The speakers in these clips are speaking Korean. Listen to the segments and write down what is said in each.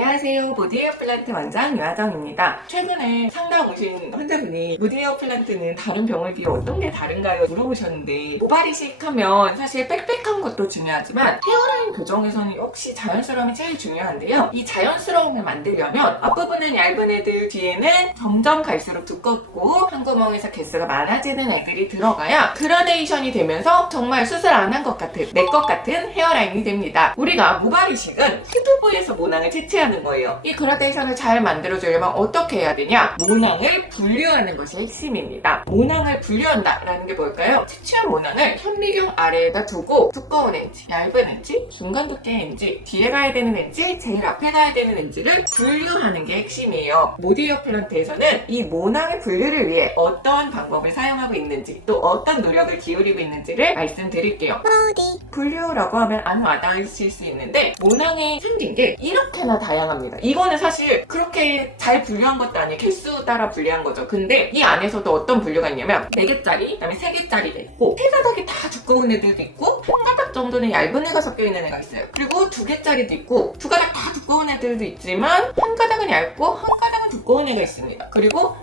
안녕하세요. 무디에어 플란트 원장 유하정입니다. 최근에 상담 오신 환자분이 무디에어 플란트는 다른 병을 비해 어떤 게 다른가요? 물어보셨는데 모발이식 하면 사실 빽빽한 것도 중요하지만 헤어라인 교정에서는 역시 자연스러움이 제일 중요한데요. 이 자연스러움을 만들려면 앞부분은 얇은 애들, 뒤에는 점점 갈수록 두껍고 한 구멍에서 개수가 많아지는 애들이 들어가야 그라데이션이 되면서 정말 수술 안 한 것 같은 내 것 같은 헤어라인이 됩니다. 우리가 모발이식은 피부 부위에서 모낭을 채취하는 거예요. 이 그라데이션을 잘 만들어주려면 어떻게 해야 되냐? 모낭을 분류하는 것이 핵심입니다. 모낭을 분류한다라는 게 뭘까요? 채취한 모낭을 현미경 아래에다 두고 두꺼운 렌즈, 얇은 렌즈, 중간 두께의 렌즈, 뒤에 가야 되는 렌즈, 제일 앞에 가야 되는 렌즈를 분류하는 게 핵심이에요. 무디에어 플란트에서는 이 모낭의 분류를 위해 어떤 방법을 사용하고 있는지 또 어떤 노력을 기울이고 있는지를 말씀드릴게요. 분류라고 하면 안 와닿으실 수 있는데 모낭이 생긴 게 이렇게나 다양합니다. 이거는 사실 그렇게 잘 분류한 것도 아니에요. 개수 따라 분류한 거죠. 근데 이 안에서도 어떤 분류가 있냐면 4개짜리, 그다음에 3개짜리가 있고 세 가닥이 다 두꺼운 애들도 있고 한 가닥 정도는 얇은 애가 섞여 있는 애가 있어요. 그리고 2개짜리도 있고 2가닥 다 두꺼운 애들도 있지만 한 가닥은 얇고 한 가닥은 두꺼운 애가 있습니다. 그리고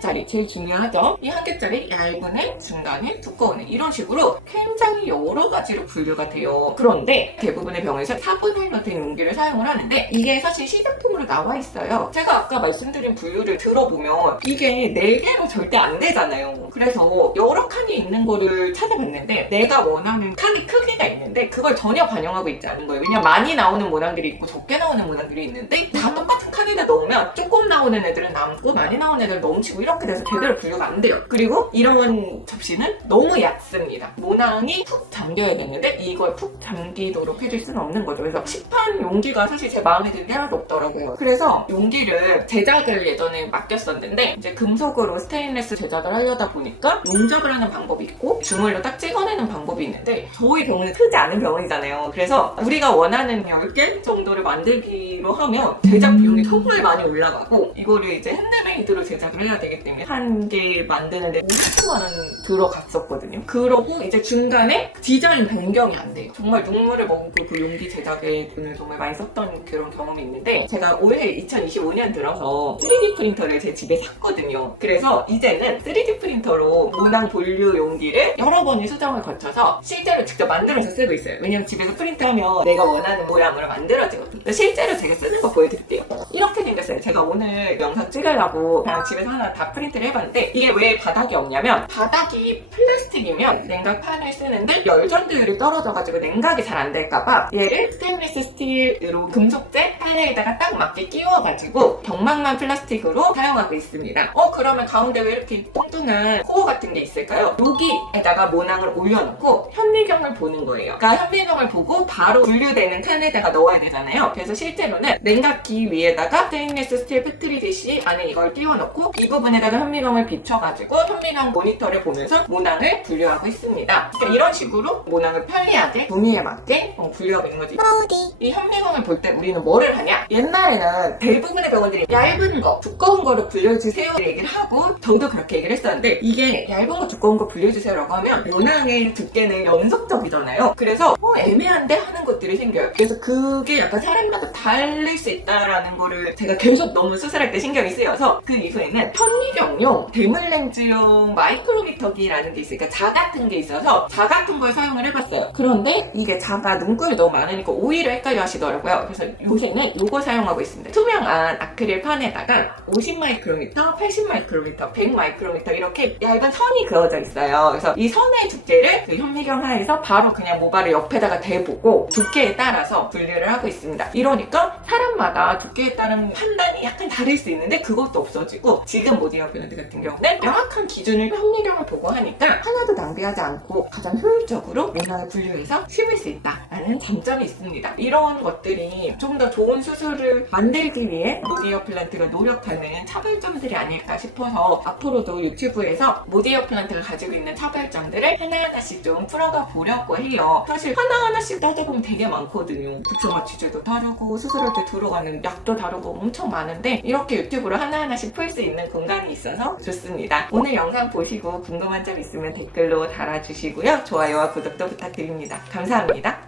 1개짜리, 제일 중요하죠. 이 1개짜리 얇은 애, 중간에 두꺼운 애 이런 식으로 굉장히 여러 가지로 분류가 돼요. 그런데 대부분의 병에서 4분의 1 같은 용기를 사용을 하는데 이게 사실 시제품으로 나와 있어요. 제가 아까 말씀드린 분류를 들어보면 이게 4개로 절대 안 되잖아요. 그래서 여러 칸이 있는 거를 찾아봤는데 내가 원하는 칸의 크기가 있는데 그걸 전혀 반영하고 있지 않은 거예요. 왜냐면 많이 나오는 모낭들이 있고 적게 나오는 모낭들이 있는데 다 똑같은 칸에다 넣으면 조금 나오는 애들은 남고 많이 나오는 애들은 넘치고 이렇게 돼서 제대로 분류가 안 돼요. 그리고 이런 접시는 너무 얕습니다. 모낭이 푹 잠겨야 되는데 이걸 푹 잠기도록 해줄 수는 없는 거죠. 그래서 시판 용기가 사실 제 마음에 드는 게 하나도 없더라고요. 그래서 용기를 제작을 예전에 맡겼었는데 이제 금속으로 스테인리스 제작을 하려다 보니까 용접을 하는 방법이 있고 주물로 딱 찍어내는 방법이 있는데 저희 병원은 크지 않은 병원이잖아요. 그래서 우리가 원하는 10개 정도를 만들기로 하면 제작 비용이 정말 많이 올라가고 이거를 이제 핸드메이드로 제작을 해야 되기 때문에 한 개 만드는데 50만 원 들어갔었거든요. 그러고 이제 중간에 디자인 변경이 안 돼요. 정말 눈물을 머금고 그 용기 제작에 돈을 정말 많이 썼던 그런 경험이 있는데 제가 올해 2025년 들어서 3D 프린터를 제 집에 샀거든요. 그래서 이제는 3D 프린터로 모낭 분류 용기를 여러 번의 수정을 거쳐서 실제로 직접 만들어서 쓰고 있어요. 왜냐면 집에서 프린트하면 내가 원하는 모양으로 만들어지거든요. 실제로 제가 쓰는 거 보여드릴게요. 이렇게 생겼어요. 제가 오늘 영상 찍으려고 그냥 집에서 하나 다 프린트를 해봤는데 이게 왜 바닥이 없냐면 바닥이 플라스틱이면 냉각판을 쓰는데 열전도율이 떨어져가지고 냉각이 잘 안 될까봐 얘를 스테인리스 스틸으로 금속재 판에다가 딱 맞게 끼워가지고 경막만 플라스틱으로 사용하고 있습니다. 그러면 가운데 왜 이렇게 뚱뚱한 코어 같은 게 있을까요? 여기에다가 모낭을 올려놓고 현미경을 보는 거예요. 그러니까 현미경을 보고 바로 분류되는 칸에다가 넣어야 되잖아요. 그래서 실제로는 냉각기 위에다가 스테인리스 스틸 패트리 디시 안에 이걸 끼워놓고 이 부분에다가 현미경을 비춰가지고 현미경 모니터를 보면서 모낭을 분류하고 있습니다. 그러니까 이런 식으로 모낭을 편리하게 부위에 맞게 분류하고 있는 거지. 이 현미경을 볼 때 우리는 뭐를 하냐? 옛날에는 대부분의 병원들이 얇은 거, 두꺼운 거를 분류해주세요 얘기를 하고 저도 그렇게 얘기를 했었는데 이게 얇은 거, 두꺼운 거 분류해주세요라고 하면 모낭의 두께는 연속적이잖아요. 그래서 애매한데 하는 것들이 생겨요. 그래서 그게 약간 사람마다 다를 수 있다라는 거를 제가 계속 너무 수술할 때 신경이 쓰여서 그 이후에는 현미경용, 데물렌즈용 마이크로미터기라는 게 있으니까 자 같은 게 있어서 자 같은 걸 사용을 해봤어요. 그런데 이게 자가 눈꼴이 너무 많으니까 오히려 헷갈려 하시더라고요. 그래서 요새는 이거 사용하고 있습니다. 투명한 아크릴 판에다가 50 마이크로미터, 80 마이크로미터, 100 마이크로미터 이렇게 얇은 선이 그어져 있어요. 그래서 이 선의 두께를 그 현미경 하에서 바로 그냥 모발을 옆에다가 대보고 두께에 따라서 분류를 하고 있습니다. 이러니까 사람마다 두께에 따른 판단이 약간 다를 수 있는데 그것도 없어지고 지금 무디에어 플란트 같은 경우는 명확한 기준을 현미경을 보고 하니까 하나도 낭비하지 않고 가장 효율적으로 모낭을 분류해서 심을 수 있다라는 장점이 있습니다. 이런 것들이 좀 더 좋은 수술을 만들기 위해 무디에어 플란트가 노력하는 차별점들이 아닐까 싶어서 앞으로도 유튜브에서 무디에어 플란트가 가지고 있는 차별점들을 하나하나씩 좀 풀어가 보려고 해요. 사실 하나하나씩 따져보면 되게 많거든요. 부처 마취제도 다르고 수술할 때 들어가는 약도 다르고 엄청 많은데 이렇게 유튜브로 하나하나씩 풀 수 있는 공간이 있어서 좋습니다. 오늘 영상 보시고 궁금한 점 있으면 댓글로 달아주시고요. 좋아요와 구독도 부탁드립니다. 감사합니다.